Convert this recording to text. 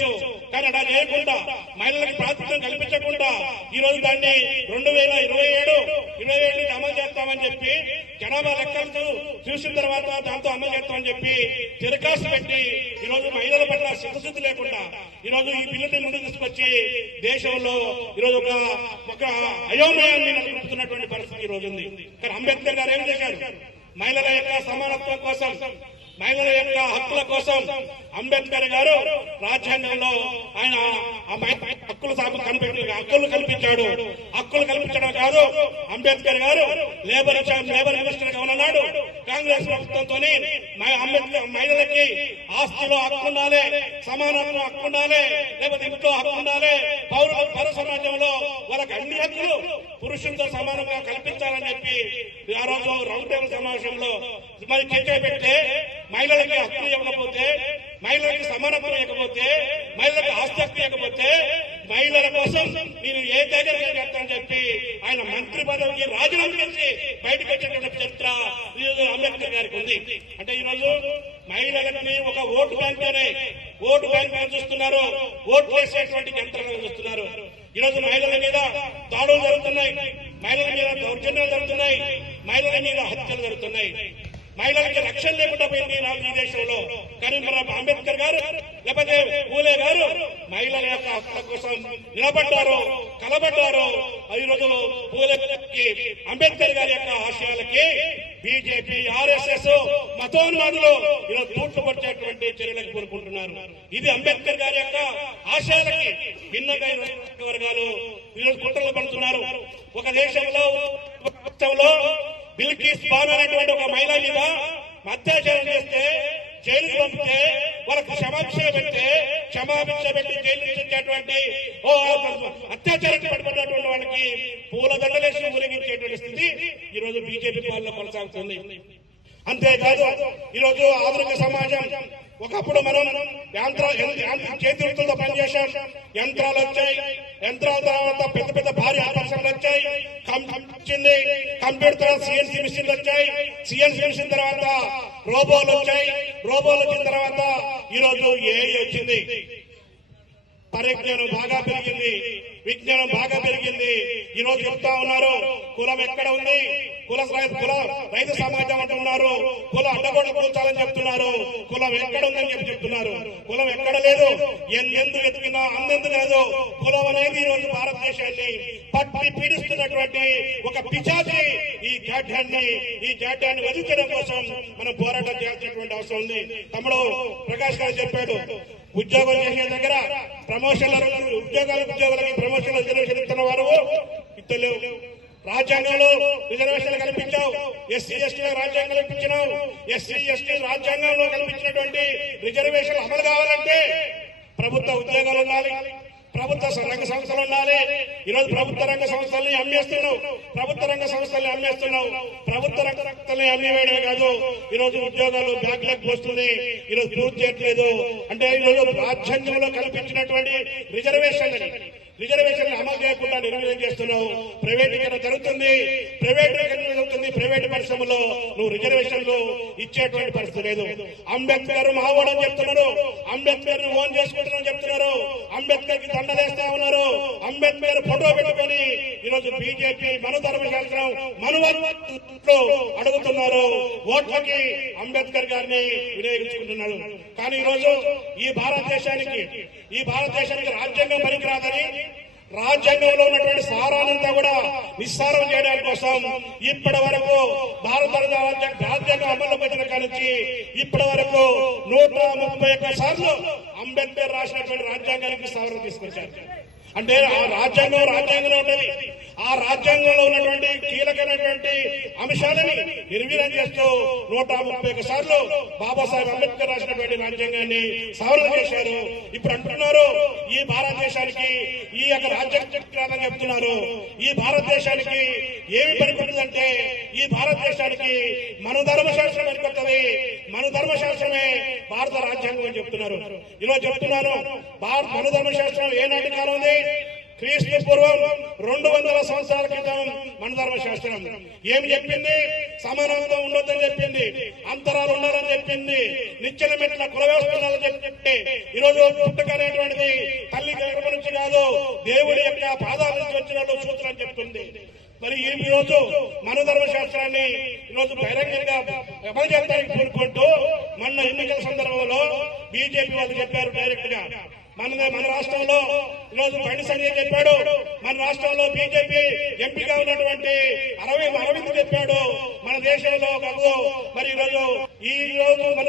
చేయొచ్చు. కానీ అలా చేయకుండా మహిళలకు ప్రాతినిధ్యం కల్పించకుండా ఈ రోజు దాన్ని 2027 అమలు చేస్తామని చెప్పి జనాభా లెక్కలు చూసిన తర్వాత దాంతో అమలు చేస్తామని చెప్పి దరఖాస్తు పెట్టి ఈ రోజు మహిళల పట్ల చిత్తశుద్ధి లేకుండా ఈ రోజు ఈ బిల్లుని ముందుకు తీసుకొచ్చి దేశంలో ఈ రోజు ఒక అయోమయాన్ని నడుపుతున్నటువంటి పరిస్థితి ఈ రోజు ఉంది. కానీ అంబేద్కర్ గారు ఏం చేశారు? మహిళల యొక్క సమానత్వం కోసం, మహిళల యొక్క హక్కుల కోసం అంబేద్కర్ గారు రాజ్యాంగంలో ఆయన హక్కులు కల్పించాడు. హక్కులు కల్పించడం కాదు, అంబేద్కర్ గారు లేబర్ మినిస్టర్ గా ఉన్నాడు. కాంగ్రెస్ ప్రభుత్వంతో మహిళలకి ఆస్తిలో హక్కు ఉండాలి, సమానత్వం హక్కు ఉండాలి, లేకపోతే ఇంట్లో హక్కు ఉండాలి, పౌర సమాజంలో వాళ్ళకి అన్ని హక్కులు పురుషులతో సమానంగా కల్పించాలని చెప్పి ఆ రోజు రౌండ్ టేబుల్ సమావేశంలో మరి చర్చ పెడితే మహిళలకి హక్కులు ఇవ్వకపోతే, మహిళలకి సమానత్వం ఇవ్వకపోతే, మహిళలకు ఆస్తి హక్కు ఇవ్వకపోతే మహిళల కోసం నేను ఏ దగ్గర చేస్తానని చెప్పి ఆయన మంత్రి పదవికి రాజీనామా చేసి బయటకు వచ్చేటువంటి చరిత్ర ఈరోజు అంబేద్కర్ గారికి ఉంది. అంటే ఈరోజు మహిళలని ఒక ఓటు బ్యాంక్ చూస్తున్నారు, ఓట్లు వేసేటువంటి యంత్రాలను చూస్తున్నారు. ఈరోజు మహిళల మీద దాడులు జరుగుతున్నాయి, మహిళల మీద దౌర్జన్యాలు జరుగుతున్నాయి, మహిళల మీద హత్యలు జరుగుతున్నాయి. మహిళలకి రక్షణ లేకుండా పోయింది ఈ దేశంలో. కానీ మన అంబేద్కర్ గారు లేకపోతే పూలే గారు మహిళల యొక్క హక్కుల కోసం నిలబడ్డారు, కలబడ్డారు. ఈరోజు పూలేకి అంబేద్కర్ గారి యొక్క ఆశయాలకి బీజేపీ, ఆర్ఎస్ఎస్ మతోన్మాదులు ఈరోజు తూట్లు పట్టేటువంటి చర్యలకు కోరుకుంటున్నారు. ఇది అంబేద్కర్ గారి యొక్క ఆశయాలకి భిన్నంగా వర్గాలు ఈరోజు కుట్రలు పడుతున్నారు. ఒక దేశంలో బిల్కిస్ బాను అనేటువంటి ఒక మహిళ మీద అత్యాచారం చేస్తే జైలుకు పంపితే వాళ్ళకు క్షమాభిక్ష పెట్టి జైలు ఇచ్చేటువంటి అత్యాచారానికి పడిపడినటువంటి వాళ్ళకి పూలదండలేసి ఊరేగించేటువంటి స్థితి ఈ రోజు బీజేపీ పాలన కొనసాగుతుంది. అంతేకాదు ఈరోజు ఆధునిక సమాజం, ఒకప్పుడు మనం చేతి వృత్తులతో పనిచేశాం, యంత్రాలు వచ్చాయి, యంత్రాల తర్వాత పెద్ద పెద్ద భారీ ఆపరేషన్లు వచ్చాయి, కంప్యూటర్ తర్వాత సిఎన్సీ మిషన్లు వచ్చాయి, సిఎన్సీ మిషన్ తర్వాత రోబోలు వచ్చాయి, రోబోలు వచ్చిన తర్వాత ఈరోజు ఏఐ వచ్చింది. పరిజ్ఞానం బాగా పెరిగింది, విజ్ఞానం బాగా పెరిగింది. ఈ రోజు చెప్తా ఉన్నారు కులం ఎక్కడ ఉంది, రైతు సమాజం అంటున్నారు, కులం అడ్డగోడ కూల్చాలని చెప్తున్నారు, కులం ఎక్కడ ఉందని చెప్తున్నారు. కులం ఎక్కడ లేదు, ఎందెందు వెతికినా అందెందు లేదు. కులం అనేది ఈ రోజు భారతదేశాన్ని పట్టి పీడిస్తున్నటువంటి ఒక పిచాచి. ఈ జాడ్యాన్ని వదిలించడం కోసం మనం పోరాటం చేయాల్సినటువంటి అవసరం ఉంది. తమ్ముడు ప్రకాష్ గారు చెప్పాడు, ఉద్యోగం చేసే దగ్గర ఉద్యోగాలకి ప్రమోషన్లు రిజర్వేషన్ ఇస్తున్న వారు ఇస్తలేవు. రాజ్యాంగంలో రిజర్వేషన్లు కల్పించావు, ఎస్సీ ఎస్టీ రాజ్యాంగం కల్పించినావు. ఎస్సీ ఎస్టీ రాజ్యాంగంలో కల్పించినటువంటి రిజర్వేషన్లు అమలు కావాలంటే ప్రభుత్వ ఉద్యోగాలు ఉండాలి, ప్రభుత్వ రంగ సంస్థలు ఉండాలి. ఈరోజు ప్రభుత్వ రంగ సంస్థల్ని అమ్మేస్తున్నావు, ప్రభుత్వ రంగ సంస్థల్ని అమ్మివేయడమే కాదు, ఈరోజు ఉద్యోగాలు బ్యాక్లాగ్ పోస్తుంది, ఈరోజు పూర్తి చేయట్లేదు. అంటే ఈరోజు రాజ్యాంగంలో కల్పించినటువంటి రిజర్వేషన్లు అమలు చేయకుండా నిర్వహణ చేస్తున్నావు. ప్రైవేటీకరణ జరుగుతుంది, ప్రైవేట్ పరిశ్రమలో నువ్వు రిజర్వేషన్లు ఇచ్చేటువంటి పరిస్థితి లేదు. అంబేద్కర్ మావోడని చెప్తున్నారు, అంబేద్కర్ ని ఓన్ చేసుకుంటున్నారని చెప్తున్నారు, అంబేద్కర్ కి దండలేస్తా ఉన్నారు, అంబేద్కర్ ఫోటో పెట్టుకుని ఈరోజు బీజేపీ ధర్మశాస్త్రం అడుగుతున్నారు. ఓట్లకి అంబేద్కర్ గారిని వినియోగించుకుంటున్నారు. కానీ ఈరోజు ఈ భారతదేశానికి రాజ్యాంగం పనికిరాదని, రాజ్యాంగంలో ఉన్నటువంటి సారానంతా కూడా నిస్సారం చేయడానికి కోసం ఇప్పటి వరకు భారత రాజ్యాంగం అమల్లోకి వచ్చిన కానించి ఇప్పటి వరకు 131 సార్లు అంబేద్కర్ రాసినటువంటి రాజ్యాంగానికి సవరణ తీసుకొచ్చారు. అంటే ఆ రాజ్యాంగంలో ఉండేది, ఆ రాజ్యాంగంలో ఉన్నటువంటి కీలకమైనటువంటి అంశాలని నిర్వీర్యం చేస్తూ 131 సార్లు బాబాసాహెబ్ అంబేద్కర్ రాసినటువంటి రాజ్యాంగాన్ని సవరణ చేశారు. ఇప్పుడు అంటున్నారు ఈ భారతదేశానికి ఈ యొక్క రాజ్యాంగం చెప్తున్నారు. ఈ భారతదేశానికి ఏమి పనికొస్తుందంటే ఈ భారతదేశానికి మను ధర్మశాస్త్రం పనికొస్తుంది, మను ధర్మశాస్త్రమే భారత రాజ్యాంగం అని చెప్తున్నారు. ఈరోజు చెప్తున్నాను, మను ధర్మశాస్త్రం ఏనాటి కాలం ఉంది, క్రీస్తు పూర్వం 200 సంవత్సరాల క్రితం మన ధర్మశాస్త్రం ఏమి చెప్పింది? సమానత్వం ఉండొద్దని చెప్పింది, అంతరాలు ఉండాలని చెప్పింది, నిచ్చెన మెట్ల కుల వ్యవస్థ ఉండాలని చెప్పి ఈరోజు పుట్టుక అనేటువంటిది తల్లి గర్భ నుంచి కాదు, దేవుడి యొక్క పాదాల నుంచి వచ్చిన సూత్రం చెప్తుంది. మరి ఈ రోజు మన ధర్మశాస్త్రాన్ని ఈరోజు బహిరంగంగా అమలు చేయడానికి కోరుకుంటూ మొన్న ఎన్నికల సందర్భంలో బీజేపీ వాళ్ళు చెప్పారు డైరెక్ట్ గా, మన రాష్ట్రంలో ఈరోజు బండి సంజయ్ చెప్పాడు, మన రాష్ట్రంలో బీజేపీ ఎంపీగా ఉన్నటువంటి అరవింద్ చెప్పాడు, మన దేశంలో కాదు. మరి ఈ రోజు మన